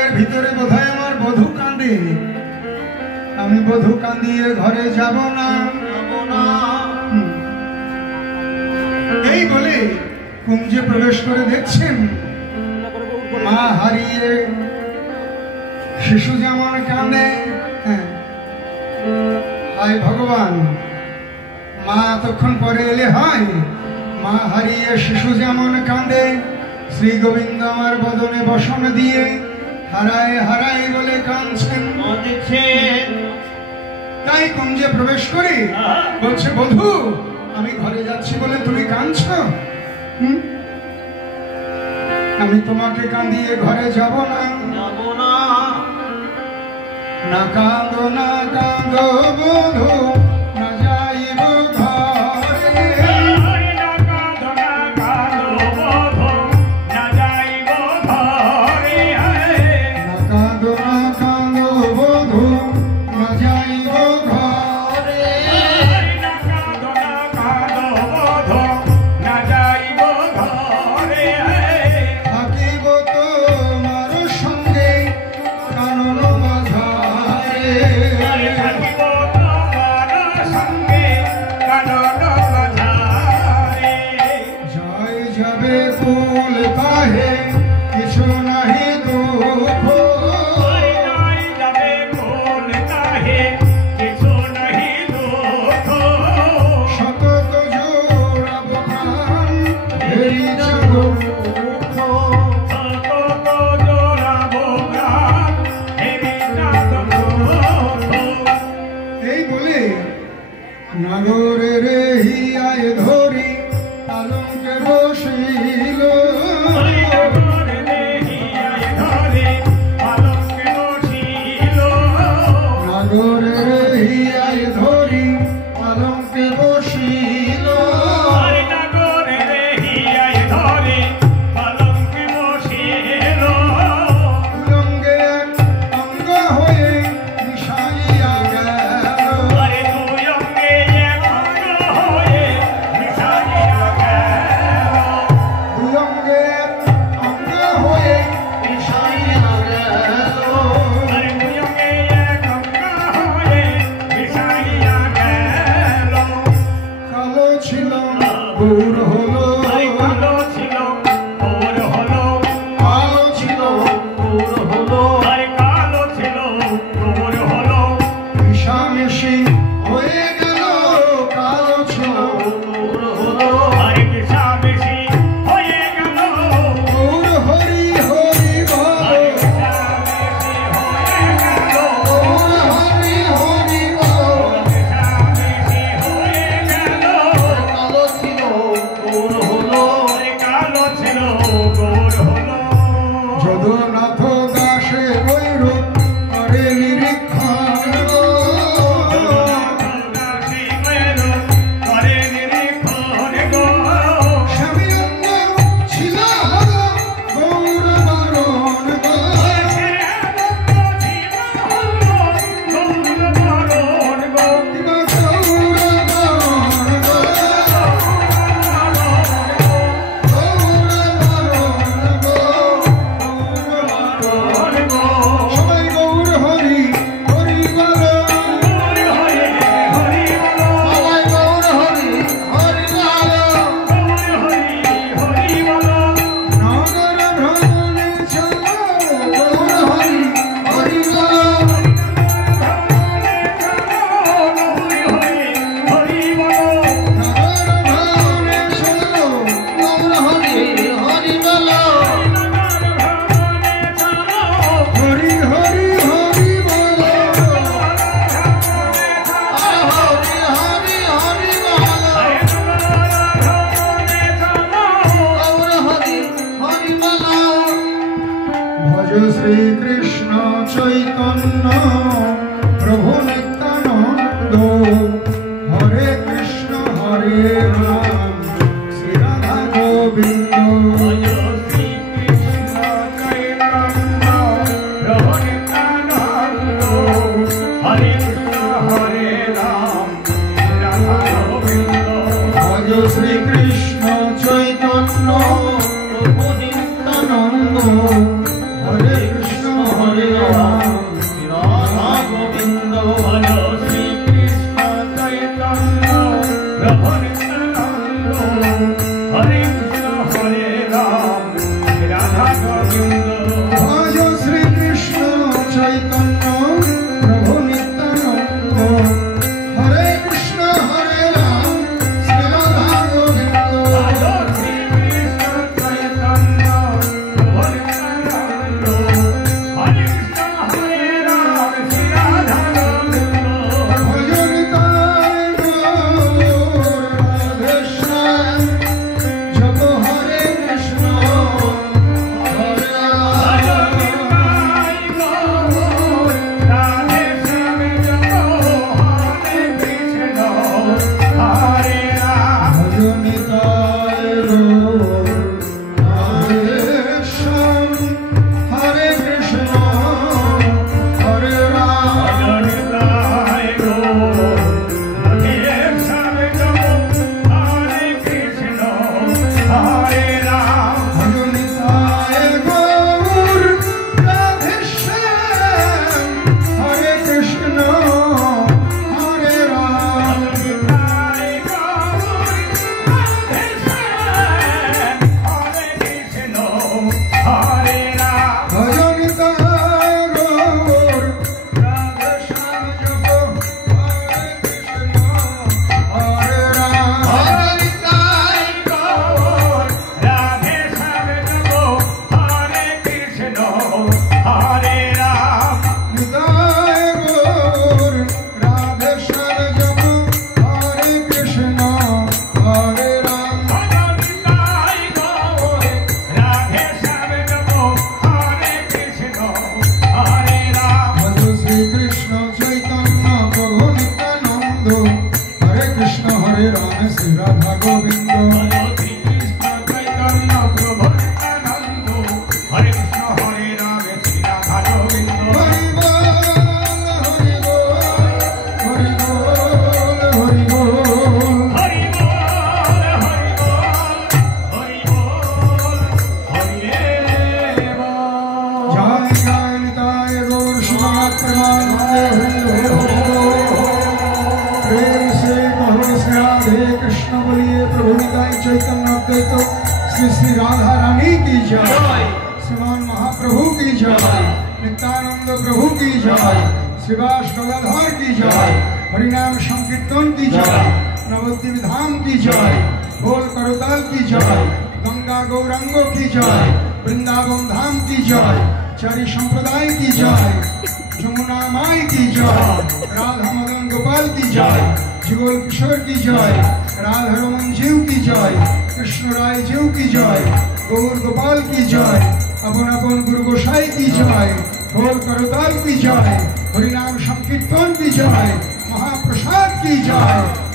এর ভিতরে বোধহয় আমার বধূ কাঁদে, আমি বধূ কাঁদিয়ে ঘরে যাব না। এই বলে কুঞ্জে প্রবেশ করে দেখছেন মা হারিয়ে শিশু যেমন কাঁদে। হায় ভগবান, মা এতক্ষণ পরে এলে হয়, মা হারিয়ে শিশু যেমন কাঁদে, শ্রী গোবিন্দ আমার বদনে বসন দিয়ে হারায় হারায় বলে কাঁদছেন। তাই কুঞ্জে প্রবেশ করে বলছে, বধূ আমি ঘরে যাচ্ছি বলে তুমি কাঁদছ? আমি তোমাকে কাঁদিয়ে ঘরে যাব না। না কাঁদো না কাঁদো বধূ, না যাইব ঘরে। না কাঁদো না কাঁদো বধূ, না যাইব ঘরে। না কাঁদো না কাঁদো বধূ, না যাইব ঘরে। না কাঁদো না কাঁদো বধূ, না যাইব ঘরে। থাকিব তোমার সঙ্গে কানন বাধারে। থাকিব তোমার সঙ্গে কানন বাধারে। জয় যাবে কুল কাহে কিছু নাহি দুঃখ। জয় যাবে কুল কাহে কিছু নাহি দুঃখ। সতত জোড়াব প্রাণ হেরি যাব দুঃখ। সতত জোড়াব প্রাণ হেরি যাব দুঃখ। এই বলে নাগরের হিয়ায় ধরি পালঙ্কে বসিল। নাগরের হিয়ায় ধরি পালঙ্কে বসিল। উলঙ্গে অঙ্গ হয়ে মিশাইয়া গেল। উলঙ্গে অঙ্গ হয়ে মিশাইয়া গেল। কালো ছিল গৌর হলো। কালো ছিল গৌর হলো। কালো ছিল গৌর হলো। কালো ছিল গৌর হলো। মিশামিশি হয়ে গেল। কালো ছিল গৌর হলো। মিশামিশি হয়ে গেল। গৌর হরি হরি বল। গৌর হরি হরি বল। কালো ছিল গৌর হলো। কালো ছিল গৌর হলো। যদুনাথ দাসে বৈরূপ করে নিরীক্ষণ। স্বামী অঙ্গ ছিল গৌর বরণ গো। কিবা গৌর বরণ গো। সবাই গৌর হরি হরি বলো। সবাই গৌর হরি হরি বলো। নগর ভ্রমণে চলো গৌর হরি হরি বলো। নগর ভ্রমণে চলো গৌর হরি হরি বলো। হরি হরি হরি বলো। হরি হরি হরি বলো। গৌর হরি হরি বলো। ভজ শ্রী কৃষ্ণ চৈতন্য প্রভু নিত্যানন্দ। হরে কৃষ্ণ হরে রাম শ্রী রাধা গোবিন্দ। ভজ শ্রী কৃষ্ণ চৈতন্য প্রভু নিত্যানন্দ। হরে কৃষ্ণ श्री राधा रानी की जय, श्रीमान महाप्रभु की जय, नित्यानंद प्रभु की जय, श्रीवास गदाधर की जय, हरिनाम संकीर्तन की जय, नवद्वीप धाम की जय, बोल करताल की जय, गंगा गौरांगों की जय, वृंदावन धाम की जय, चारी संप्रदाय की जय, जमुना माई की जय, राधा मदन गोपाल की जय, जुगल किशोर की जय, राधा रमन जीव की जय, कृष्ण राय जीव की जय, गौर गोपाल की जय, अपन अपन गुरु गोसाई की जय, बोल करताल की जय, हरिनाम संकीर्तन की जय, महाप्रसाद की जय।